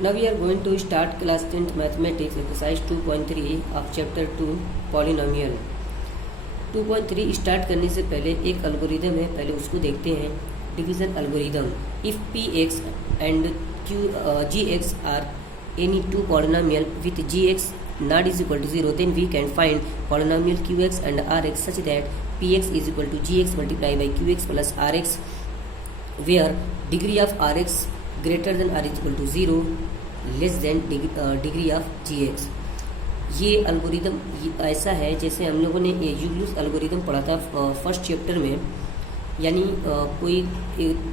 Now we are going to start class 10th mathematics exercise 2.3 of chapter 2 polynomial. 2.3 start करने से पहले एक algorithm है, पहले उसको देखते हैं. Division algorithm. If px and gx are any two polynomial with gx not is equal to 0, then we can find polynomial qx and rx such that px is equal to gx multiplied by qx plus rx, where degree of rx greater than or is equal to 0, less than degree of gx. ये algorithm ऐसा है जैसे हम लोगों ने Euclid's algorithm पढ़ा था first chapter में. यानी कोई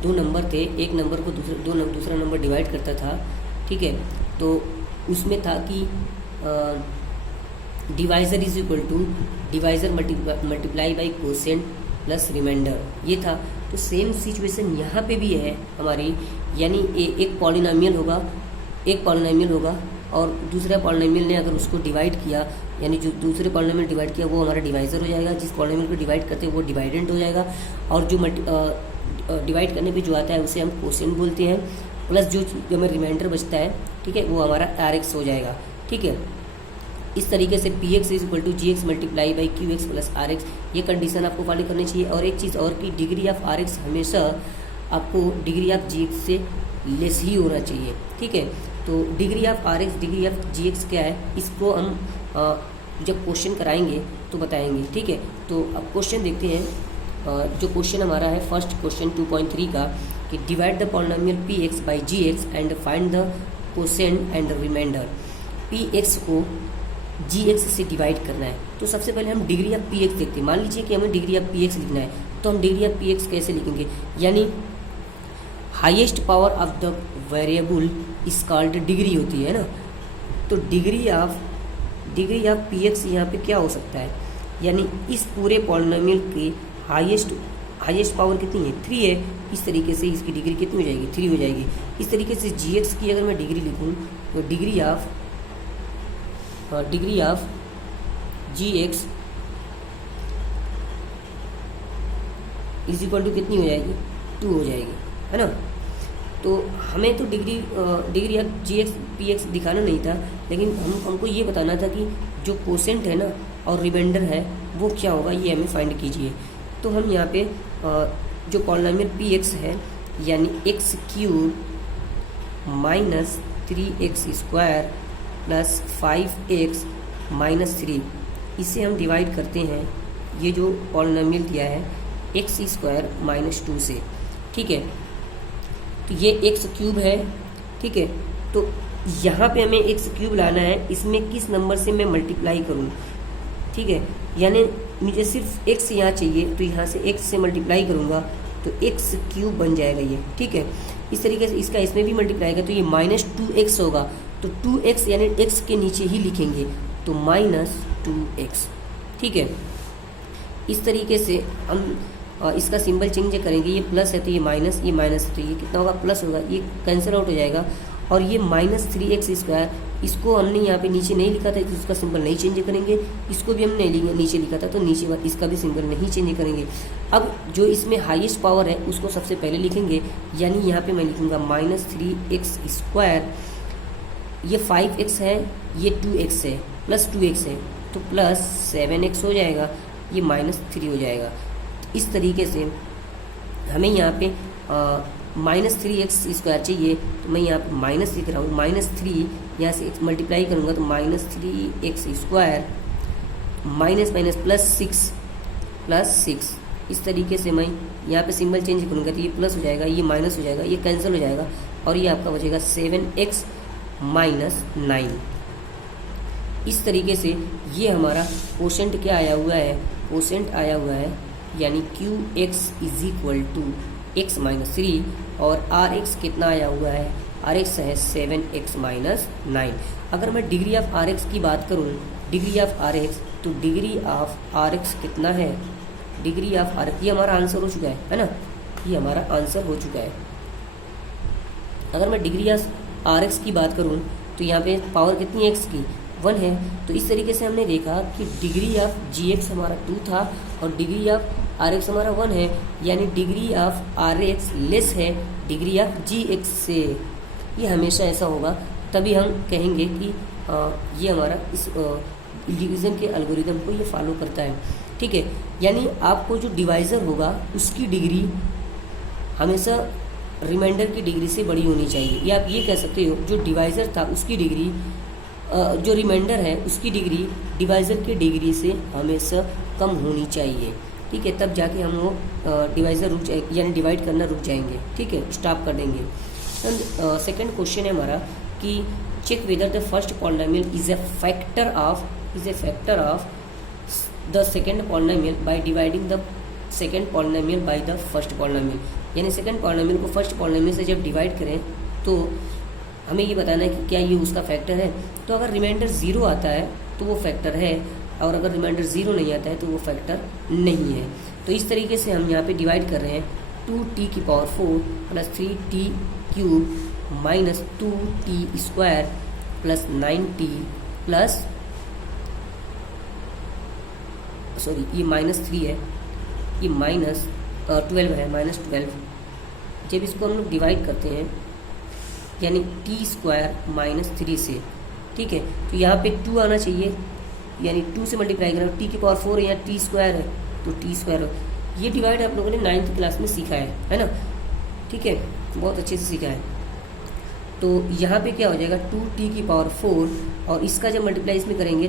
दो नंबर थे, एक नंबर को दूसरा नंबर डिवाइड करता था. ठीक है, तो उसमें था कि divisor is equal to divisor multiply by quotient plus remainder, ये था. तो सेम सिचुएशन यहाँ पे भी है हमारी. यानी एक पॉलिनोमियल होगा और दूसरे पॉलिनोमियल ने अगर उसको डिवाइड किया, यानी जो दूसरे पॉलिनोमियल डिवाइड किया वो हमारा डिवाइज़र हो जाएगा. जिस पॉलिनोमियल को डिवाइड करते हैं वो डिवाइडेंट हो जाएगा. और जो डिवाइड करने पे जो आता है उसे हम कोसेंट बोलते हैं. प्लस जो हमें रिमाइंडर बचता है, ठीक है, वो हमारा RX हो जाएगा. ठीक है, इस तरीके से px is equal to gx multiply by qx plus rx, ये कंडीशन आपको फॉलो करनी चाहिए. और एक चीज़ और कि डिग्री ऑफ rx हमेशा आपको डिग्री ऑफ gx से लेस ही होना चाहिए. ठीक है, तो degree of rx degree of gx क्या है, इसको हम जब क्वेश्चन कराएंगे तो बताएंगे. ठीक है, तो अब क्वेश्चन देखते हैं. जो क्वेश्चन हमारा है फर्स्ट क्वेश्चन 2.3 का, कि divide the polynomial px by gx and find the quotient and remainder. px को gx से डिवाइड करना है. तो सबसे पहले हम डिग्री ऑफ px देखते हैं. मान लीजिए कि हमें डिग्री ऑफ px लिखना है, तो हम डिग्री ऑफ px कैसे लिखेंगे, यानी highest power of the variable is called degree होती है ना. तो डिग्री ऑफ px यहाँ पे क्या हो सकता है, यानी इस पूरे पॉलिनोमियल की हाईएस्ट पावर कितनी है, 3 है. इस तरीके से इसकी डिग्री कितनी हो जाएगी, 3 हो जाएगी. इस तरीके से gx की अगर मैं डिग्री लिखूँ तो degree of gx is equal to कितनी हो जाएगी, 2 हो जाएगी, है ना. तो हमें तो डिग्री ऑफ gx px दिखाना नहीं था, लेकिन हमको ये बताना था कि जो कोसेंट है ना और रिमाइंडर है वो क्या होगा, ये हमें फाइंड कीजिए. तो हम यहाँ पे जो पॉलिनोमियल px है, यानी x cube minus 3x square plus 5x minus 3, इसे हम डिवाइड करते हैं ये जो पॉलिनोमियल दिया है x स्क्वायर माइनस 2 से. ठीक है, तो ये x क्यूब है. ठीक है, तो यहाँ पे हमें x क्यूब लाना है, इसमें किस नंबर से मैं मल्टीप्लाई करूँ. ठीक है, यानी मुझे सिर्फ x यहाँ चाहिए, तो यहाँ से x से मल्टीप्लाई करूँगा तो x क्यूब बन जाएगा ये. ठीक है, इस तरीके से इसका इसमें भी मल्टीप्लाई होगा तो ये माइनस 2x होगा. तो 2x यानी x के नीचे ही लिखेंगे, तो माइनस 2x. ठीक है, इस तरीके से हम इसका सिंबल चेंज करेंगे. ये प्लस है तो ये माइनस है तो ये कितना होगा, प्लस होगा. ये कैंसिल आउट हो जाएगा. और ये माइनस 3x स्क्वायर, इसको हमने यहाँ पे नीचे नहीं लिखा था तो इसका सिंबल नहीं चेंज करेंगे. इसको भी हमने नीचे लिखा था तो नीचे इसका भी सिंबल नहीं चेंज करेंगे. अब जो इसमें हाईएस्ट पावर है उसको सबसे पहले लिखेंगे, यानी यहाँ पे मैं लिखूँगा माइनस 3x स्क्वायर. ये 5x है, ये 2x है, प्लस 2x है तो प्लस 7x हो जाएगा. ये माइनस 3 हो जाएगा. इस तरीके से हमें यहाँ पे माइनस 3x स्क्वायर चाहिए, तो मैं यहाँ पे माइनस लिख रहा हूँ. माइनस 3 यहाँ से मल्टीप्लाई करूँगा तो minus 3x square minus minus plus 6. इस तरीके से मैं यहाँ पे सिंबल चेंज करूँगा तो ये प्लस हो जाएगा, ये माइनस हो जाएगा, ये कैंसिल हो जाएगा और ये आपका बचेगा 7x माइनस 9. इस तरीके से ये हमारा कोसेंट क्या आया हुआ है, कोसेंट आया हुआ है यानी qx is equal to x minus 3 और rx कितना आया हुआ है, rx है 7x माइनस 9. अगर मैं डिग्री ऑफ rx की बात करूँ, डिग्री ऑफ rx, तो डिग्री ऑफ rx कितना है, डिग्री ऑफ rx, ये हमारा आंसर हो चुका है ना, ये हमारा आंसर हो चुका है. अगर मैं डिग्री ऑफ rx की बात करूँ तो यहाँ पे पावर कितनी है x की, 1 है. तो इस तरीके से हमने देखा कि डिग्री ऑफ gx हमारा 2 था और डिग्री ऑफ rx हमारा 1 है, यानी डिग्री ऑफ rx लेस है डिग्री ऑफ gx से. ये हमेशा ऐसा होगा, तभी हम कहेंगे कि ये हमारा इस डिवीज़न के एल्गोरिदम को ये फॉलो करता है। ठीक है, यानी आपको जो डिवाइज़र होगा उसकी डिग्री हमेशा रिमाइंडर की डिग्री से बड़ी होनी चाहिए, या आप ये कह सकते हो जो डिवाइज़र था उसकी डिग्री जो रिमाइंडर है उसकी डिग्री डिवाइज़र की डिग्री से हमेशा कम होनी चाहिए। ठीक है, तब जाके हम वो डिवाइज़र रुक जाए, यानी डिवाइड करना रुक जाएंगे। ठीक है, स्टॉप कर देंगे। सेकंड क्वेश्चन है हमारा कि check whether the first polynomial is a factor of the second polynomial by dividing the second polynomial by the first polynomial. यानी सेकंड पॉलिनोमियल को फर्स्ट पॉलिनोमियल से जब डिवाइड करें तो हमें ये बताना है कि क्या ये उसका फैक्टर है। तो अगर रिमाइंडर 0 आता है तो वो फैक्टर है, और अगर रिमाइंडर 0 नहीं आता है तो वो फैक्टर नहीं है। तो इस तरीके से हम यहाँ पे डिवाइड कर रहे हैं 2t⁴ plus 3t³ minus 2t² plus 9t plus sorry ये -3 है, ये -12 है, -12। जब इसको हम लोग डिवाइड करते हैं यानी t² -3 से, ठीक है, तो यहाँ पे 2 आना चाहिए, यानी 2 से मल्टीप्लाई करें, t⁴ है, यहाँ t² है तो t²। ये डिवाइड आप लोगों ने 9th क्लास में सीखा है ना। ठीक है, बहुत अच्छे से सीखा है। तो यहाँ पे क्या हो जाएगा 2t⁴, और इसका जब मल्टीप्लाई इसमें करेंगे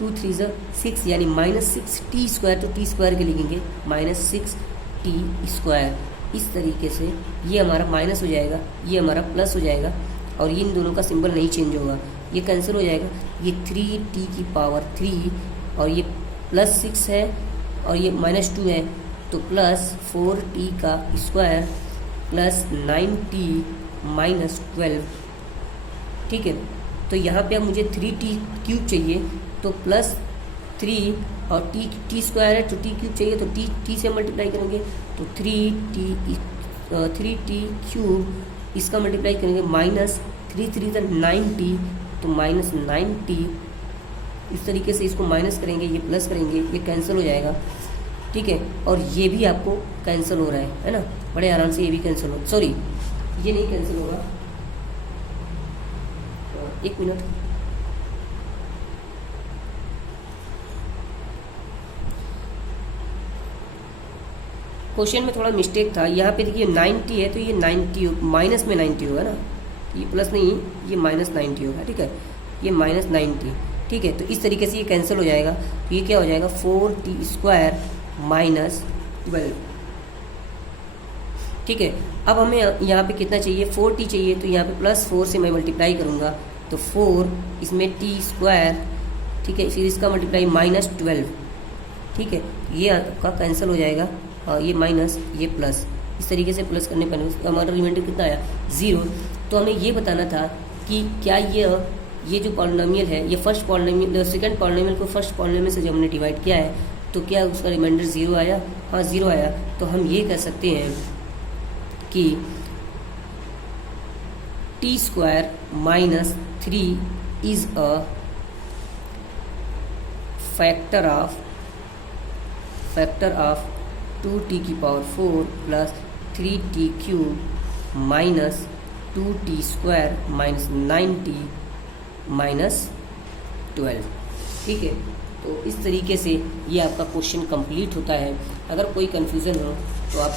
2 3 6, यानी -6t², तो t² के लिखेंगे -6t²। इस तरीके से ये हमारा माइनस हो जाएगा, ये हमारा प्लस हो जाएगा, और इन दोनों का सिंबल नहीं चेंज होगा, ये कैंसिल हो जाएगा। ये 3t⁴ और ये +6 है और ये -2 है, तो प्लस 4t² प्लस 9t -12। ठीक है, तो यहाँ पे अब मुझे 3t³ चाहिए, तो प्लस 3 और t² है तो t³ चाहिए, तो t से मल्टीप्लाई करेंगे तो 3t³ इसका मल्टीप्लाई करेंगे -3 3 9t, तो -9t। इस तरीके से इसको माइनस करेंगे, ये प्लस करेंगे, ये कैंसिल हो जाएगा। ठीक है, और ये भी आपको कैंसिल हो रहा है ना, बड़े आराम से ये भी कैंसिल हो, सॉरी ये नहीं कैंसिल होगा, 1 मिनट। क्वेश्चन में थोड़ा मिस्टेक था, यहाँ पे देखिए 90 है तो ये 90 माइनस में 90 होगा ना, ये प्लस नहीं, ये -90 होगा। ठीक है, ये -90। ठीक है, तो इस तरीके से ये कैंसिल हो जाएगा, तो ये क्या हो जाएगा 4t² -12। ठीक है, अब हमें यहाँ पे कितना चाहिए 4t चाहिए, तो यहाँ पे +4 से मैं मल्टीप्लाई करूँगा तो 4 इसमें t²। ठीक है, फिर इसका मल्टीप्लाई -12। ठीक है, ये आपका कैंसिल हो जाएगा, और ये माइनस ये प्लस, इस तरीके से प्लस करने पर हमारा रिमाइंडर कितना आया 0। तो हमें ये बताना था कि क्या ये जो पॉलिनोमियल है ये फर्स्ट पॉलिनोमियल सेकंड पॉलिनोमियल को फर्स्ट पॉलिनोमियल से जब हमने डिवाइड किया है तो क्या उसका रिमाइंडर 0 आया। हाँ 0 आया, तो हम ये कह सकते हैं कि t² -3 is a factor of 2t⁴ plus 3t³ minus 2t² minus 9t -12। ठीक है, तो इस तरीके से ये आपका क्वेश्चन कंप्लीट होता है। अगर कोई कन्फ्यूज़न हो तो आप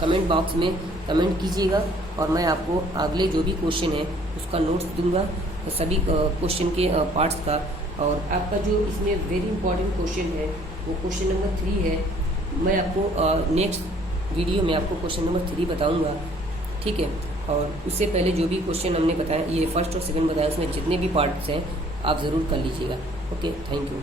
कमेंट बॉक्स में कमेंट कीजिएगा, और मैं आपको अगले जो भी क्वेश्चन है उसका नोट्स दूंगा, तो सभी क्वेश्चन के पार्ट्स का। और आपका जो इसमें वेरी इंपॉर्टेंट क्वेश्चन है वो क्वेश्चन नंबर 3 है। मैं आपको नेक्स्ट वीडियो में आपको क्वेश्चन नंबर 3 बताऊंगा। ठीक है, और उससे पहले जो भी क्वेश्चन हमने बताया, ये फर्स्ट और सेकंड बताया, उसमें जितने भी पार्ट्स हैं आप ज़रूर कर लीजिएगा। Okay, thank you.